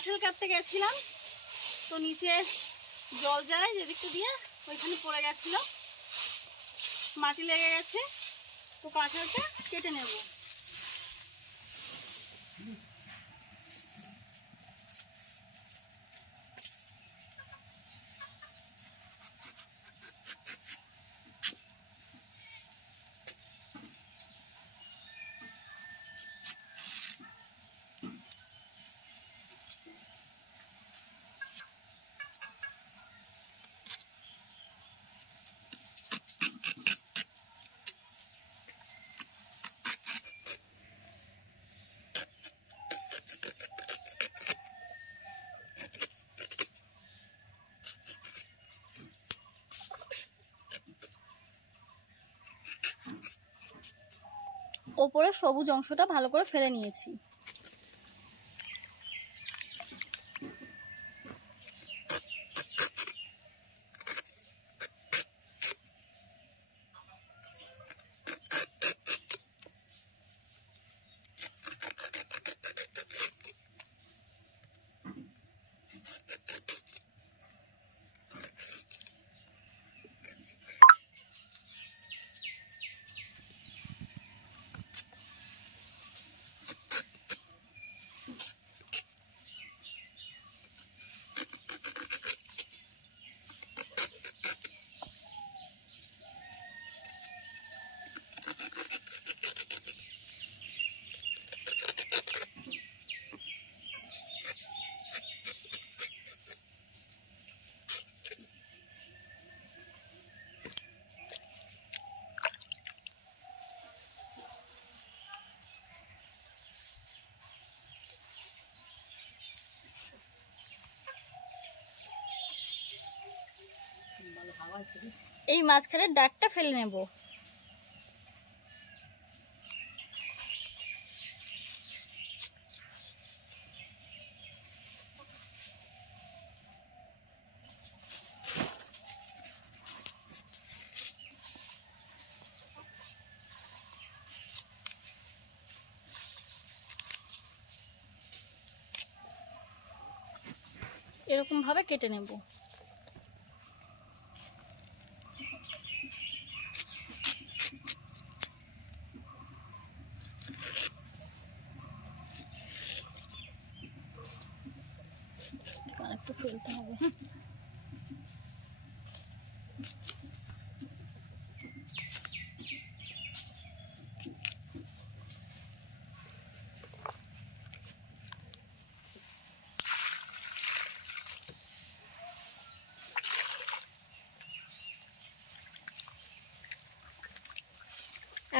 কাঁঠাল কাটতে গেছিলাম, তো নিচে জল যায় যেদিকটা দিয়ে ওইখানে পড়ে গেছিল, মাটি লেগে গেছে। তো কাঁঠালটা কেটে নেব। ওপরে সবুজ অংশটা ভালো করে ফেলে নিয়েছি। এই মাঝখানের ডাকটা ফেলে নেব। এরকম ভাবে কেটে নেব। একটু ফেলতে হবে।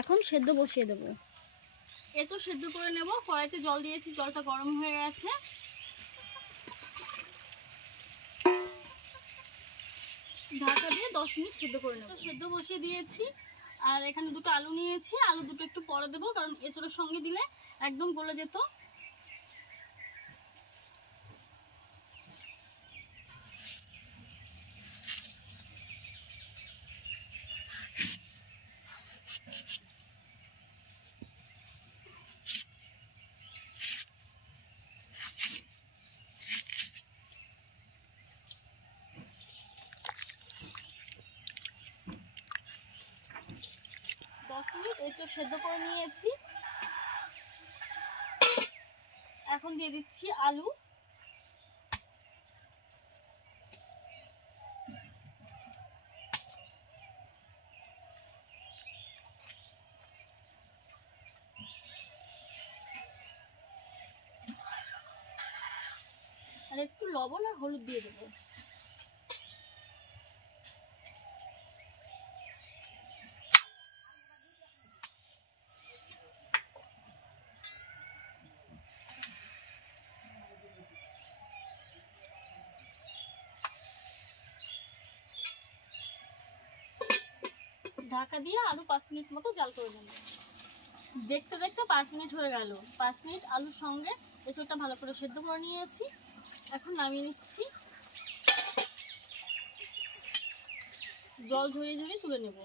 এখন সেদ্ধ বসিয়ে দেবো। এতো সেদ্ধ করে নেব। কড়াইতে জল দিয়েছি, জলটা গরম হয়ে গেছে। ঢাকা দিয়ে 10 মিনিট সেদ্ধ করে নেব। সেদ্ধ বসিয়ে দিয়েছি, আর এখানে দুটো আলু নিয়েছি। আলু দুটো একটু পরে দেবো, কারণ এঁচোড়ের সঙ্গে দিলে একদম গলে যেত। এঁচোড় সেদ্ধ করে নিয়েছি। এখন দিয়ে দিচ্ছি আলু। আর একটু লবণ আর হলুদ দিয়ে দেবো। ঢাকা দিয়ে আলু 5 মিনিট মতো জাল করে নেব। দেখতে দেখতে 5 মিনিট হয়ে গেল। 5 মিনিট আলুর সঙ্গে এঁচোড়টা ভালো করে সেদ্ধ করে নিয়েছি। এখন নামিয়ে নিচ্ছি। জল ঝরিয়ে ঝরিয়ে তুলে নেব।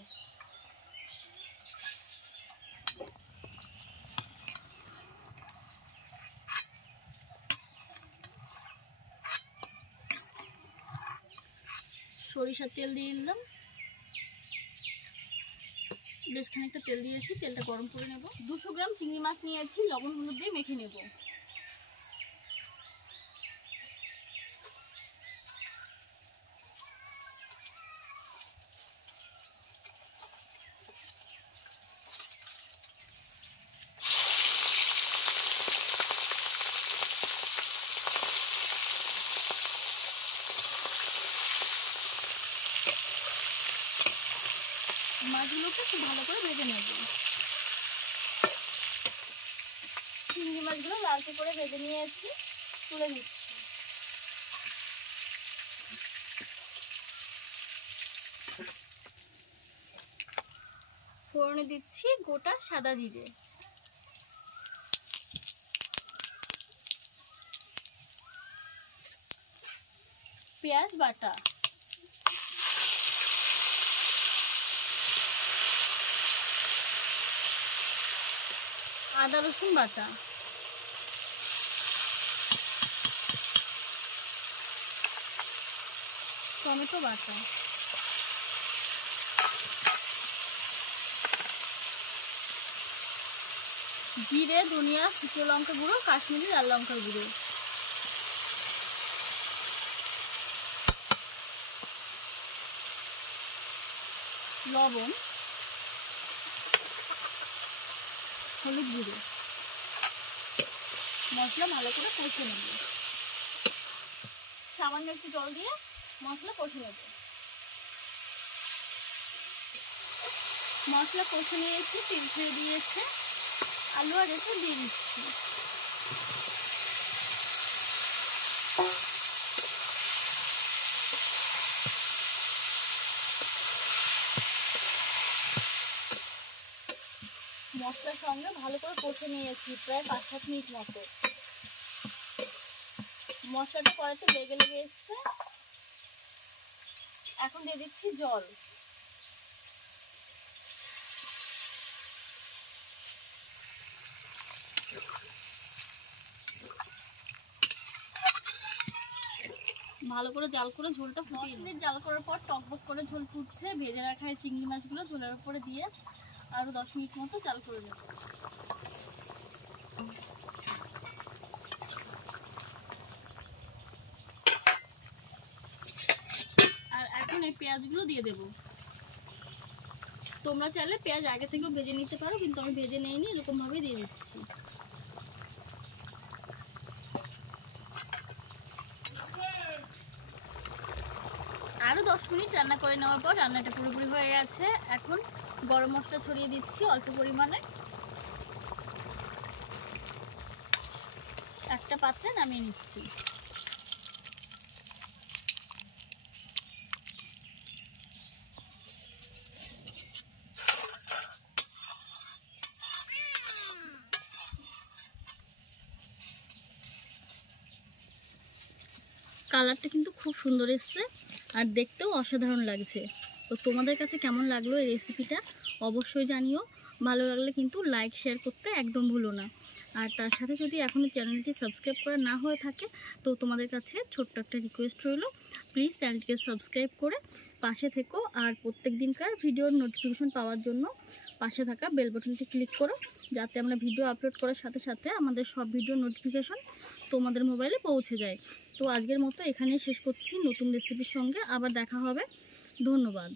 সরিষার তেল দিয়ে দিলাম, বেশ খানিকটা তেল দিয়েছি, তেলটা গরম করে নেব। 200 গ্রাম চিংড়ি মাছ নিয়েছি, লবণ হলুদ দিয়ে মেখে নেব। মাছগুলোকে খুব ভালো করে ভেজে নেব। চিংড়ি মাছগুলো লালচে করে ভেজে নিয়েছি, তুলে নিচ্ছি। ফোড়নে দিচ্ছি গোটা সাদা জিরে, পেঁয়াজ বাটা, আদা রসুন বাটা, টমেটো বাটা, জিরে, ধনিয়া, শুকনো লঙ্কা গুঁড়ো, কাশ্মীরি লাল লঙ্কার গুঁড়ো, লবণ, হলুদ গুঁড়ো, মশলা ভালো করে কষে নেব। সামান্য একটু জল দিয়ে মশলা কষে নেব। মশলা কষে নিয়েছি, তেল ছেড়ে দিয়েছে, আলু আর এসে দিয়ে দিচ্ছি। মশলার সঙ্গে ভালো করে কষে নিয়েছি প্রায় 5-7 মিনিট মতো। মশলাটা কড়াইতে লেগে লেগে এসছে, এখন দিয়ে দিচ্ছি জল। ভালো করে জাল করে ঝোলটা ফুটিয়ে নিই। জাল করার পর টকবক করে ঝোল ফুটছে, ভেজে রাখা এই চিংড়ি মাছগুলো ঝোলের উপরে দিয়ে আরো 10 মিনিট মতো জাল করে নেব। আর এখন এই পেঁয়াজগুলো দিয়ে দেব। তোমরা চাইলে পেঁয়াজ আগে থেকেও ভেজে নিতে পারো, কিন্তু আমি ভেজে নিইনি, এরকম ভাবে দিয়ে দিচ্ছি। আরো 10 মিনিট রান্না করে নেওয়ার পর রান্নাটা পুরোপুরি হয়ে গেছে। এখন গরম মশলা ছড়িয়ে দিচ্ছি অল্প পরিমাণে, একটা পাত্রে নামিয়ে নিচ্ছি। কালারটা কিন্তু খুব সুন্দর এসছে আর দেখতেও অসাধারণ লাগছে। তো তোমাদের কাছে কেমন লাগলো এই রেসিপিটা অবশ্যই জানিও। ভালো লাগলে কিন্তু লাইক শেয়ার করতে একদম ভুলো না। আর তার সাথে যদি এখনও চ্যানেলটি সাবস্ক্রাইব করা না হয়ে থাকে তো তোমাদের কাছে ছোট্ট একটা রিকোয়েস্ট রইল, প্লিজ চ্যানেলটিকে সাবস্ক্রাইব করে পাশে থেকো। আর প্রত্যেক দিনকার ভিডিওর নোটিফিকেশন পাওয়ার জন্য পাশে থাকা বেল বাটনটি ক্লিক করো, যাতে আমরা ভিডিও আপলোড করার সাথে সাথে আমাদের সব ভিডিও নোটিফিকেশন তোমাদের মোবাইলে পৌঁছে যায়। তো আজকের মতো এখানেই শেষ করছি। নতুন রেসিপির সঙ্গে আবার দেখা হবে। ধন্যবাদ।